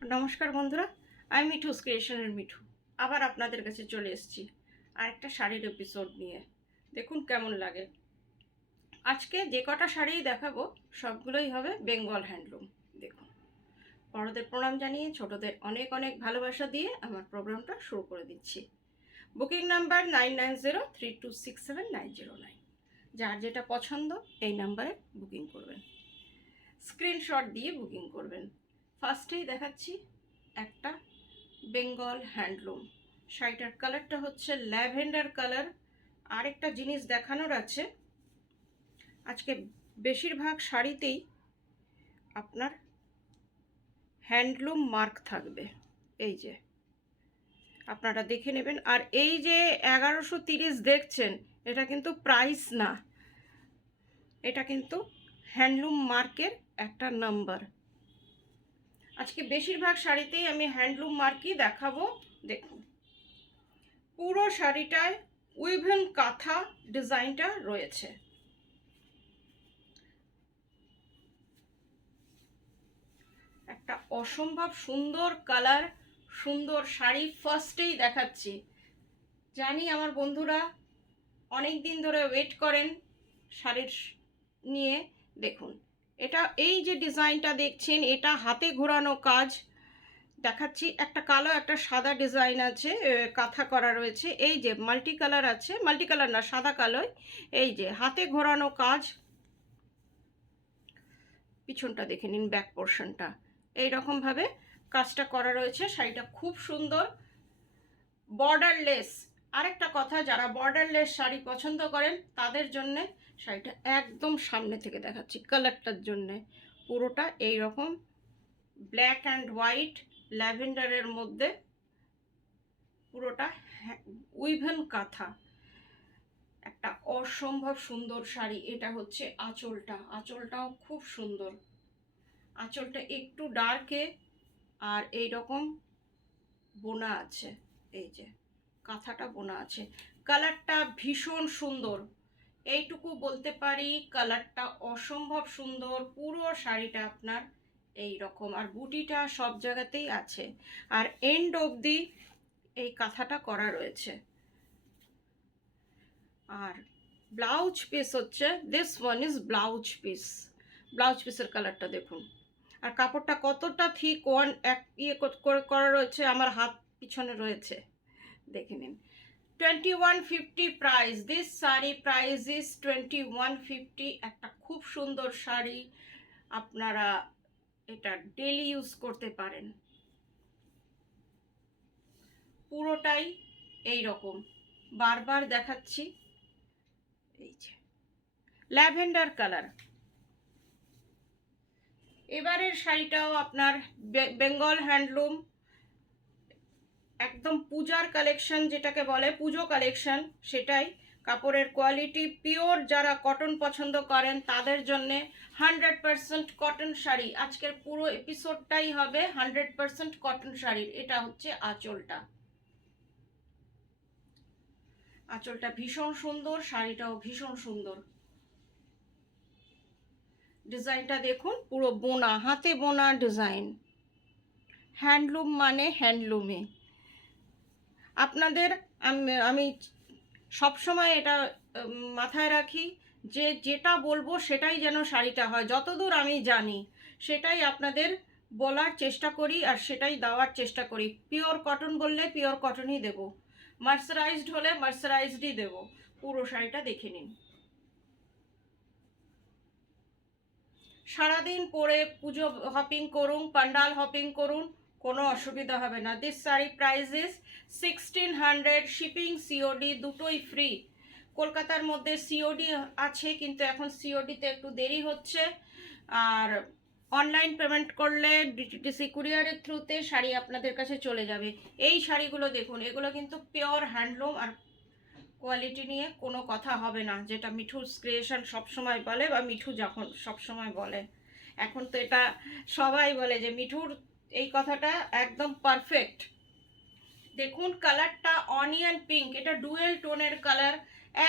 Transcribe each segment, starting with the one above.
নমস্কার বন্ধুরা, আমি মিঠুস ক্রিয়েশনের মিঠু আবার আপনাদের কাছে চলে এসেছি আরেকটা শাড়ির এপিসোড নিয়ে। দেখুন কেমন লাগে। আজকে যে কটা শাড়ি দেখাবো সবগুলোই হবে বেঙ্গল হ্যান্ডলুম। দেখুন, বড়দের প্রণাম জানিয়ে ছোটদের অনেক অনেক ভালোবাসা দিয়ে আমার প্রোগ্রামটা শুরু করে দিচ্ছি। Booking number 9903267909। যার যেটা পছন্দ এই নাম্বারে বুকিং করবেন, স্ক্রিনশট দিয়ে বুকিং করবেন। ফার্স্টেই দেখাচ্ছি একটা বেঙ্গল হ্যান্ডলুম। শাড়িটার কালারটা হচ্ছে ল্যাভেন্ডার কালার। আরেকটা জিনিস দেখানোর আছে, আজকে বেশিরভাগ শাড়িতেই আপনার হ্যান্ডলুম মার্ক থাকবে, এই যে আপনারা দেখে নেবেন। আর এই যে 1130 দেখছেন, এটা কিন্তু প্রাইস না, এটা কিন্তু হ্যান্ডলুম মার্কের একটা নাম্বার। আজকে বেশিরভাগ শাড়িতেই আমি হ্যান্ডলুম মার্কই দেখাবো। দেখুন, পুরো শাড়িটায় উইভেন কাঁথা ডিজাইনটা রয়েছে। একটা অসম্ভব সুন্দর কালার, সুন্দর শাড়ি ফার্স্টেই দেখাচ্ছি। জানি আমার বন্ধুরা অনেক দিন ধরে ওয়েট করেন শাড়ির নিয়ে। দেখুন, এটা এই যে ডিজাইনটা দেখছেন, এটা হাতে ঘোরানো কাজ দেখাচ্ছি। একটা কালো একটা সাদা ডিজাইন আছে, কাঁথা করা রয়েছে। এই যে মাল্টি কালার আছে, মাল্টি কালার না, সাদা কালোয় এই যে হাতে ঘোরানো কাজ। পিছনটা দেখে নিন, ব্যাক পোর্শনটা এইরকমভাবে কাজটা করা রয়েছে। শাড়িটা খুব সুন্দর, বর্ডারলেস। আরেকটা কথা, যারা বর্ডারলেস শাড়ি পছন্দ করেন তাদের জন্যে শাড়িটা একদম সামনে থেকে দেখাচ্ছি। কালারটার জন্যে পুরোটা এই রকম ব্ল্যাক অ্যান্ড হোয়াইট ল্যাভেন্ডারের মধ্যে পুরোটা উইভেন কাঁথা, একটা অসম্ভব সুন্দর শাড়ি। এটা হচ্ছে আঁচলটা, আঁচলটাও খুব সুন্দর। আঁচলটা একটু ডার্কে আর এই রকম বোনা আছে, এই যে কাঁথাটা বোনা আছে। কালারটা ভীষণ সুন্দর, এইটুকু বলতে পারি। কালারটা অসম্ভব সুন্দর, পুরো শাড়িটা আপনার এই রকম। আর বুটিটা সব জায়গাতেই আছে, আর এন্ড অবধি এই কাঁথাটা করা রয়েছে। আর ব্লাউজ পিস হচ্ছে, this one is blouse piece. Blouse পিসের কালারটা দেখুন। আর কাপড়টা কতটা থিক, এক ইয়ে করে করা রয়েছে, আমার হাত পিছনে রয়েছে, দেখে নিন। 2150 price. This sari price is 2150। একটা খুব সুন্দর শাড়ি, আপনারা এটা ডেলি ইউজ করতে পারেন। পুরোটাই এই রকম, বারবার দেখাচ্ছি। এই যে ল্যাভেন্ডার কালার। এবারের শাড়িটাও আপনার বেঙ্গল হ্যান্ডলুম, একদম পূজার কালেকশন, যেটাকে বলে পুজো কালেকশন, সেটাই। কাপড়ের কোয়ালিটি পিওর, যারা কটন পছন্দ করেন তাদের জন্যে 100% কটন শাড়ি। আজকের পুরো এপিসোডটাই হবে 100% কটন শাড়ির। এটা হচ্ছে আঁচলটা, আঁচলটা ভীষণ সুন্দর, শাড়িটাও ভীষণ সুন্দর। ডিজাইনটা দেখুন, পুরো বোনা, হাতে বোনা ডিজাইন। হ্যান্ডলুম মানে হ্যান্ডলুমে আপনাদের, আমি সবসময় এটা মাথায় রাখি যে যেটা বলবো সেটাই যেন শাড়িটা হয়। যতদূর আমি জানি সেটাই আপনাদের বলার চেষ্টা করি আর সেটাই দেওয়ার চেষ্টা করি। পিওর কটন বললে পিওর কটনই দেব, মার্সারাইজড হলে মার্সারাইজডই দেব। পুরো শাড়িটা দেখে নিন। সারাদিন পরে পুজো হপিং করুন, পান্ডাল হপিং করুন, কোনো অসুবিধা হবে না। This sari price is 1600। Shipping COD দুটোই ফ্রি। কলকাতার মধ্যে সিওডি আছে, কিন্তু এখন সিওডিতে একটু দেরি হচ্ছে। আর অনলাইন পেমেন্ট করলে ডিটিডিসি কুরিয়ারের থ্রুতে শাড়ি আপনাদের কাছে চলে যাবে। এই শাড়িগুলো দেখুন, এগুলো কিন্তু পিওর হ্যান্ডলুম, আর কোয়ালিটি নিয়ে কোনো কথা হবে না, যেটা মিঠুর ক্রিয়েশন সবসময় বলে, বা মিঠু যখন সবসময় বলে। এখন তো এটা সবাই বলে যে মিঠুর এই কথাটা একদম পারফেক্ট। দেখুন কালারটা অনিয়ন পিঙ্ক, এটা ডুয়েল টোনের কালার,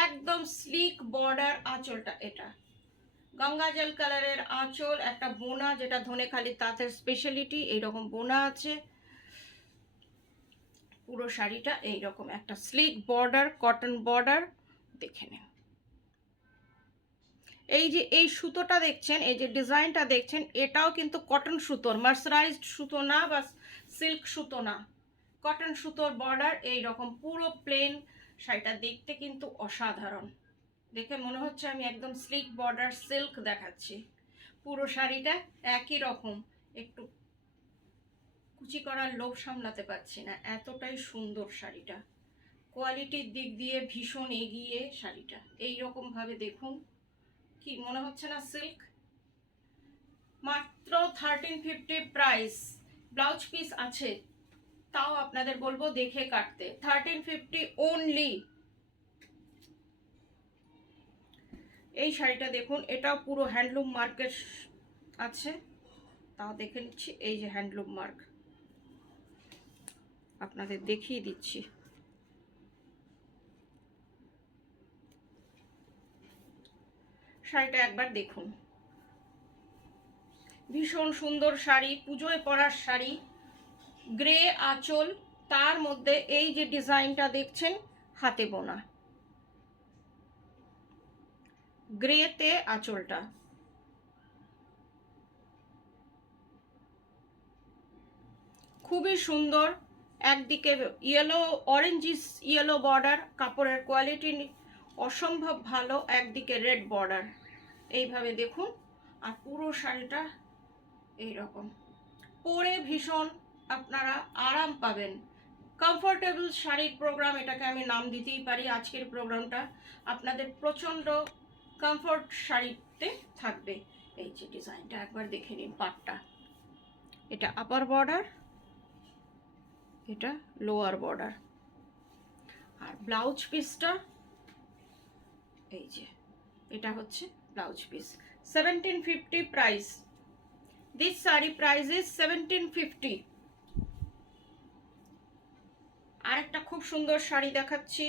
একদম স্লিক বর্ডার আঁচলটা। এটা গঙ্গাজল কালারের আঁচল, একটা বোনা, যেটা ধনেখালি তাঁতের স্পেশালিটি, এইরকম বোনা আছে। পুরো শাড়িটা এইরকম একটা স্লিক বর্ডার, কটন বর্ডার, দেখে নিন। এই যে এই সুতোটা দেখছেন, এই যে ডিজাইনটা দেখছেন, এটাও কিন্তু কটন সুতোর, মার্সারাইজড সুতো না বা সিল্ক সুতো না, কটন সুতোর বর্ডার এইরকম পুরো প্লেন। শাড়িটা দেখতে কিন্তু অসাধারণ, দেখে মনে হচ্ছে আমি একদম স্লিক বর্ডার সিল্ক দেখাচ্ছি। পুরো শাড়িটা একই রকম, একটু কুচি করার লোভ সামলাতে পারছি না, এতটাই সুন্দর শাড়িটা। কোয়ালিটির দিক দিয়ে ভীষণ এগিয়ে শাড়িটা, এইরকম ভাবে দেখুন, কি মনে হচ্ছে না সিল্ক। মাত্র 1350 প্রাইস। ব্লাউজ পিস আছে, তাও আপনাদের বলবো দেখে কাটতে। 1350 অনলি। এই শাড়িটা দেখুন, এটাও পুরো হ্যান্ডলুম মার্কের আছে, তাও দেখে নিচ্ছি। এই যে হ্যান্ডলুম মার্ক আপনাদের দেখিয়ে দিচ্ছি। শাড়িটা একবার দেখুন, ভীষণ সুন্দর শাড়ি, পুজোয় পরার শাড়ি। গ্রে আঁচল, তার মধ্যে এই যে ডিজাইনটা দেখছেন হাতে বোনা, গ্রেতে আঁচলটা, খুবই সুন্দর। একদিকে ইয়েলো, অরেঞ্জিস ইয়েলো বর্ডার, কাপড়ের কোয়ালিটি অসম্ভব ভালো। একদিকে রেড বর্ডার, এইভাবে দেখুন। আর পুরো শাড়িটা এইরকম, পরে ভীষণ আপনারা আরাম পাবেন। কমফোর্টেবল শাড়ির প্রোগ্রাম, এটাকে আমি নাম দিতেই পারি। আজকের প্রোগ্রামটা আপনাদের প্রচণ্ড কমফোর্ট শাড়িতে থাকবে। এই যে ডিজাইনটা একবার দেখে নিন, পাটটা, এটা আপার বর্ডার, এটা লোয়ার বর্ডার। আর ব্লাউজ পিসটা এই যে, এটা হচ্ছে blouse piece. 1750 price. This sari price is 1750। আরেকটা খুব সুন্দর শাড়ি দেখাচ্ছি,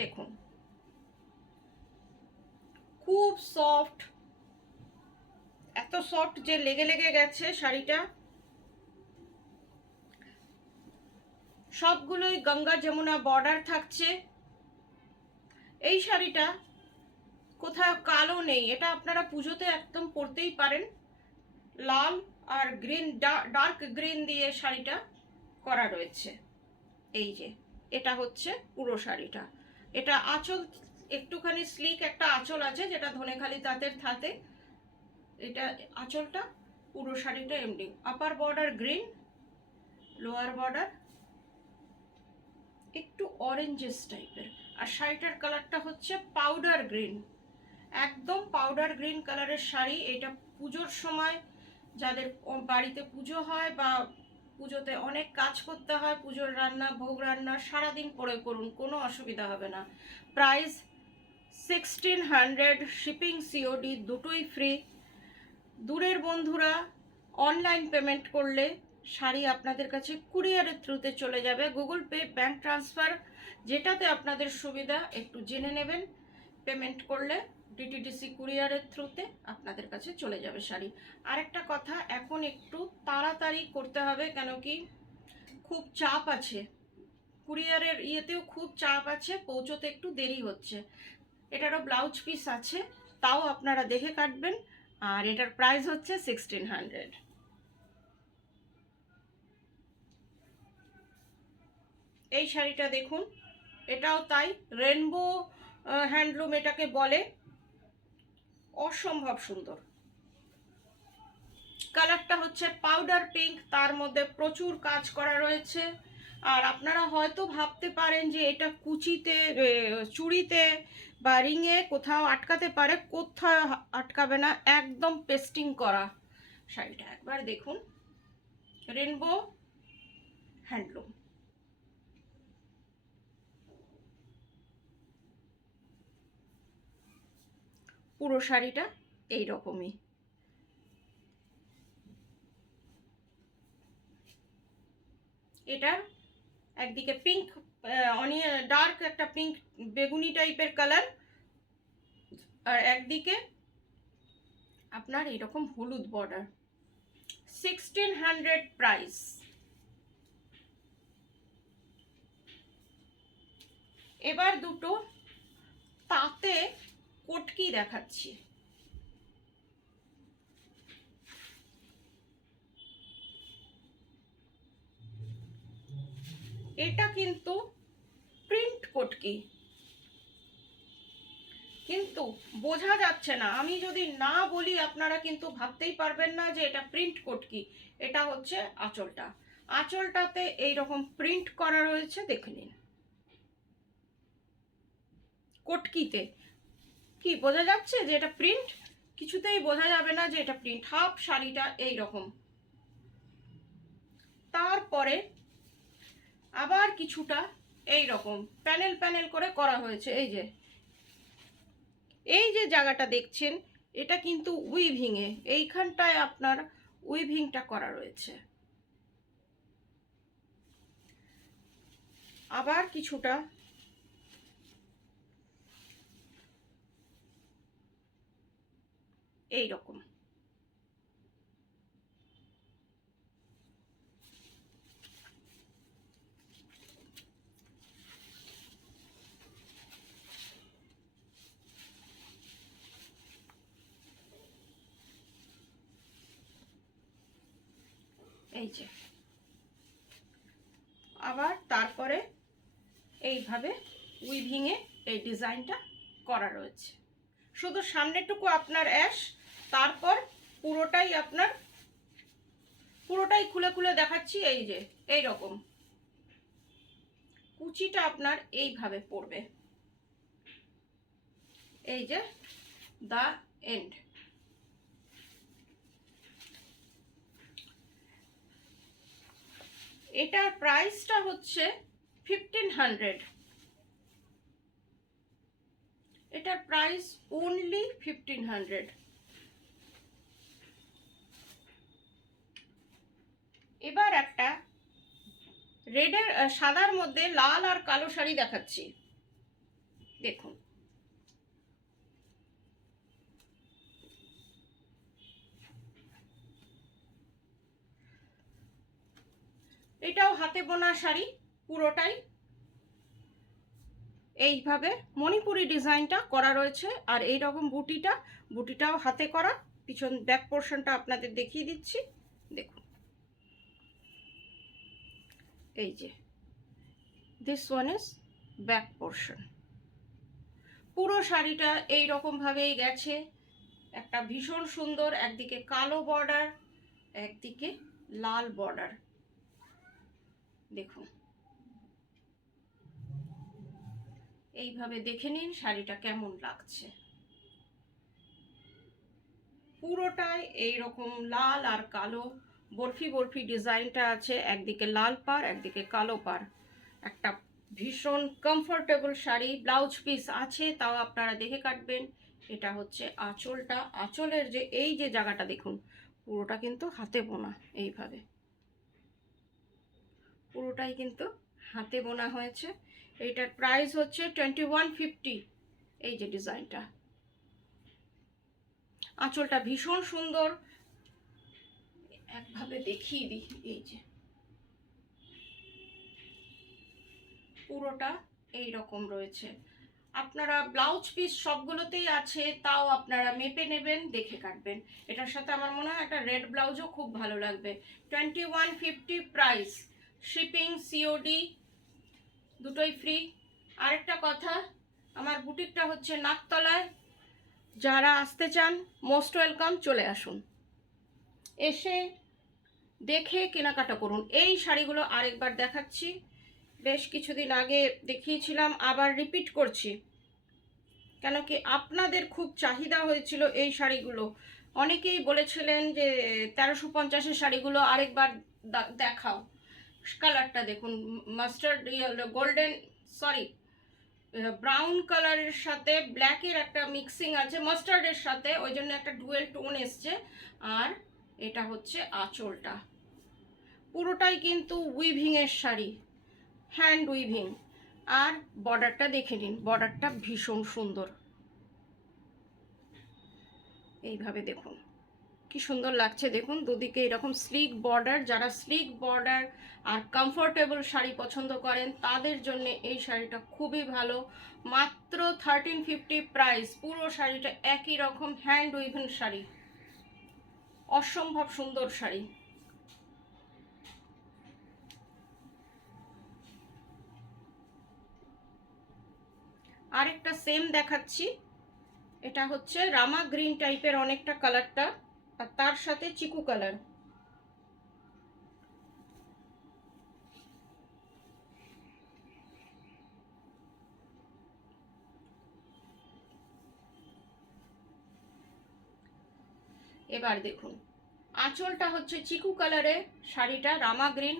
দেখুন, খুব সফট, এত সফট যে লেগে লেগে গেছে শাড়িটা। সবগুলোই গঙ্গা যমুনা বর্ডার থাকছে। এই শাড়িটা কোথাও কালো নেই, এটা আপনারা পুজোতে একদম পরতেই পারেন। লাল আর গ্রিন, ডার্ক গ্রিন দিয়ে শাড়িটা করা রয়েছে। এই যে এটা হচ্ছে পুরো শাড়িটা। এটা আঁচল একটুখানি স্লিক একটা আঁচল আছে, যেটা ধনেখালি তাঁতের থাকে। এটা আঁচলটা, পুরো শাড়িটা এমনি। Upper border green, lower border একটু অরেঞ্জেস টাইপের। আর শাড়িটার কালারটা হচ্ছে পাউডার গ্রিন, একদম পাউডার গ্রিন কালারের শাড়ি। এটা পুজোর সময় যাদের বাড়িতে পুজো হয় বা পুজোতে অনেক কাজ করতে হয়, পুজোর রান্না, ভোগ রান্না সারাদিন পরে করুন, কোনো অসুবিধা হবে না। প্রাইস 1600, শিপিং সিওডি দুটোই ফ্রি। দূরের বন্ধুরা অনলাইন পেমেন্ট করলে শাড়ি আপনাদের কাছে কুরিয়ারের থ্রুতে চলে যাবে। গুগল পে, ব্যাংক ট্রান্সফার, যেটাতে আপনাদের সুবিধা একটু জেনে নেবেন। পেমেন্ট করলে ডিটিডিসি কুরিয়ারের থ্রুতে আপনাদের কাছে চলে যাবে শাড়ি। আরেকটা কথা, এখন একটু তাড়াতাড়ি করতে হবে, কেন কি খুব চাপ আছে, কুরিয়ারের ইয়েতেও খুব চাপ আছে, পৌঁছতে একটু দেরি হচ্ছে। এটারও ব্লাউজ পিস আছে, তাও আপনারা দেখে কাটবেন। আর এটার প্রাইস হচ্ছে 1600। এই শাড়িটা দেখুন, এটাও তাই, রেনবো হ্যান্ডলুম এটাকে বলে, অসম্ভব সুন্দর। কালারটা হচ্ছে পাউডার পিঙ্ক, তার মধ্যে প্রচুর কাজ করা রয়েছে। আর আপনারা হয়তো ভাবতে পারেন যে এটা কুচিতে, চুড়িতে বা রিংয়ে কোথাও আটকাতে পারে, কোথাও আটকাবে না, একদম পেস্টিং করা। শাড়িটা একবার দেখুন, রেনবো হ্যান্ডলুম। পুরো শাড়িটা এইরকমই। এটা একদিকে পিঙ্ক অনিয়ন ডার্ক একটা পিঙ্ক বেগুনি টাইপের কালার, আর একদিকে আপনার এইরকম হলুদ বর্ডার। 1600 প্রাইস। এবার দুটো তাতে কটকি দেখাচ্ছি। এটা কিন্তু প্রিন্ট কটকি, কিন্তু বোঝা যাচ্ছে না, আমি যদি না বলি আপনারা কিন্তু ভাবতেই পারবেন না যে এটা প্রিন্ট কটকি। এটা হচ্ছে আঁচলটা, আঁচলটাতে এইরকম প্রিন্ট করা রয়েছে, দেখে নিন। কটকিতে কি বোঝা যাচ্ছে যে এটা প্রিন্ট? কিছুতেই বোঝা যাবে না যে এটা প্রিন্ট। হাফ শাড়িটা এইরকম, তারপরে আবার কিছুটা এইরকম প্যানেল প্যানেল করে করা হয়েছে। এই যে জায়গাটা দেখছেন, এটা কিন্তু উইভিংয়ে, এইখানটায় আপনার উইভিংটা করা রয়েছে। আবার কিছুটা এইরকম, এই যে। আবার তারপরে এইভাবে উইভিংয়ে এই ডিজাইনটা করা রয়েছে। শুধু সামনেটুকু আপনার অ্যাশ, তারপর পুরোটাই খুলে খুলে দেখাচ্ছি। এই যে এইরকম কুচিটা আপনার এইভাবে পড়বে, এই যে দা এন্ড। এটার প্রাইসটা হচ্ছে 1500। এটার প্রাইস অনলি 1500। এবার একটা রেডের সাদার মধ্যে লাল আর কালো শাড়ি দেখাচ্ছি, দেখুন। এটাও হাতে বোনা শাড়ি, পুরোটাই এইভাবে মণিপুরি ডিজাইনটা করা রয়েছে, আর এই রকম বুটিটাও হাতে করা। পিছন ব্যাক পোর্শনটা আপনাদের দেখিয়ে দিচ্ছি, দেখুন। এই যে this one is back portion. পুরো শাড়িটা এই রকম ভাবেই গেছে, একটা ভীষণ সুন্দর, একদিকে কালো বর্ডার, একদিকে লাল বর্ডার, দেখুন। এইভাবে দেখে নিন শাড়িটা কেমন লাগছে। পুরোটাই এইরকম লাল আর কালো বরফি বরফি ডিজাইনটা আছে, একদিকে লাল পাড় একদিকে কালো পাড়। একটা ভীষণ কমফোর্টেবল শাড়ি। ব্লাউজ পিস আছে, তাও আপনারা দেখে কাটবেন। এটা হচ্ছে আঁচলটা, আঁচলের যে এই যে জায়গাটা দেখুন, পুরোটা কিন্তু হাতে বোনা, এইভাবে পুরোটাই কিন্তু হাতে বোনা হয়েছে। এইটার প্রাইস হচ্ছে 2150। এই যে ডিজাইনটা, আঁচলটা ভীষণ সুন্দর, একভাবে দেখিয়ে দিই। এই যে পুরোটা এই রকম রয়েছে। আপনারা ব্লাউজ পিস সবগুলোতেই আছে, তাও আপনারা মেপে নেবেন, দেখে কাটবেন। এটার সাথে আমার মনে হয় একটা রেড ব্লাউজও খুব ভালো লাগবে। 2150 প্রাইস, শিপিং সিওডি দুটোই ফ্রি। আরেকটা কথা, আমার বুটিকটা হচ্ছে নাকতলায়, যারা আসতে চান মোস্ট ওয়েলকাম, চলে আসুন, এসে দেখে কেনাকাটা করুন। এই শাড়িগুলো আরেকবার দেখাচ্ছি, বেশ কিছুদিন আগে দেখিয়েছিলাম, আবার রিপিট করছি, কেন কি আপনাদের খুব চাহিদা হয়েছিল এই শাড়িগুলো। অনেকেই বলেছিলেন যে 1350-এর শাড়িগুলো আরেকবার দেখাও। কালারটা দেখুন, মাস্টার্ড গোল্ডেন, সরি ব্রাউন কালারের সাথে ব্ল্যাকের একটা মিক্সিং আছে মাস্টার্ডের সাথে, ওই জন্য একটা ডুয়েল টোন এসছে। আর এটা হচ্ছে আঁচলটা, পুরোটাই কিন্তু উইভিংয়ের শাড়ি, হ্যান্ড উইভিং। আর বর্ডারটা দেখে নিন, বর্ডারটা ভীষণ সুন্দর। এইভাবে দেখুন কি সুন্দর লাগছে, দেখুন দুদিকে এরকম স্লিক বর্ডার। যারা স্লিক বর্ডার আর কমফোর্টেবল শাড়ি পছন্দ করেন তাদের জন্য এই শাড়িটা খুবই ভালো। মাত্র 1350 প্রাইস। পুরো শাড়িটা একই রকম হ্যান্ড উইভেন শাড়ি, অসম্ভব সুন্দর শাড়ি। আরেকটা সেম দেখাচ্ছি, এটা হচ্ছে রামা গ্রিন টাইপের অনেকটা কালারটা, আর তার সাথে চিকু কালার। এবার দেখুন আঁচলটা হচ্ছে চিকু কালারে, শাড়িটা রামা গ্রিন।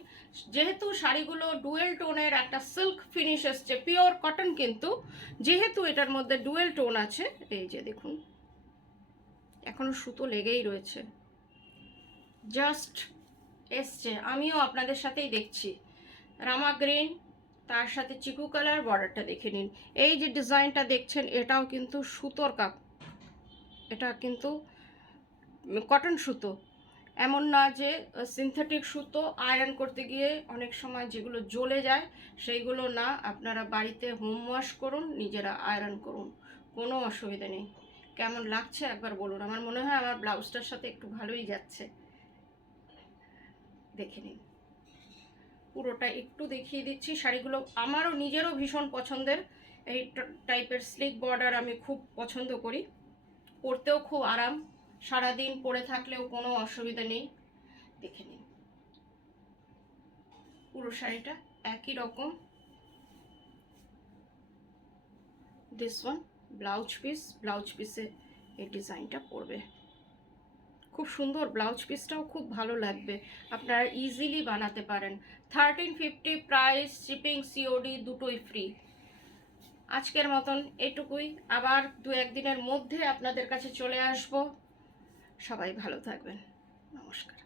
যেহেতু শাড়িগুলো ডুয়েল টোনের একটা সিল্ক ফিনিশ এসছে, পিওর কটন, কিন্তু যেহেতু এটার মধ্যে ডুয়েল টোন আছে, এই যে দেখুন এখনো সুতো লেগেই রয়েছে, জাস্ট এসছে। আমিও আপনাদের সাথেই দেখছি। রামা গ্রিন, তার সাথে চিকু কালার, বর্ডারটা দেখে নিন। এই যে ডিজাইনটা দেখছেন এটাও কিন্তু সুতোর এটা কিন্তু কটন সুতো, এমন না যে সিনথেটিক সুতো। আয়রন করতে গিয়ে অনেক সময় যেগুলো জ্বলে যায় সেইগুলো না, আপনারা বাড়িতে হোম ওয়াশ করুন, নিজেরা আয়রন করুন, কোনো অসুবিধা নেই। কেমন লাগছে একবার বলুন। আমার মনে হয় আমার ব্লাউজটার সাথে একটু ভালোই যাচ্ছে, দেখে নিন। পুরোটা একটু দেখিয়ে দিচ্ছি। শাড়িগুলো আমারও নিজেরও ভীষণ পছন্দের। এই টাইপের স্লিক বর্ডার আমি খুব পছন্দ করি, পরতেও খুব আরাম, সারাদিন পরে থাকলেও কোনো অসুবিধা নেই। দেখে নিন পুরো শাড়িটা একই রকম। দিস ওয়ান ব্লাউজ পিসে এই ডিজাইনটা পড়বে, খুব সুন্দর। ব্লাউজ পিসটাও খুব ভালো লাগবে, আপনারা ইজিলি বানাতে পারেন। 1350 প্রাইস, শিপিং সিওডি দুটোই ফ্রি। আজকের মতন এটুকুই, আবার দু একদিনের মধ্যে আপনাদের কাছে চলে আসব। সবাই ভালো থাকবেন, নমস্কার।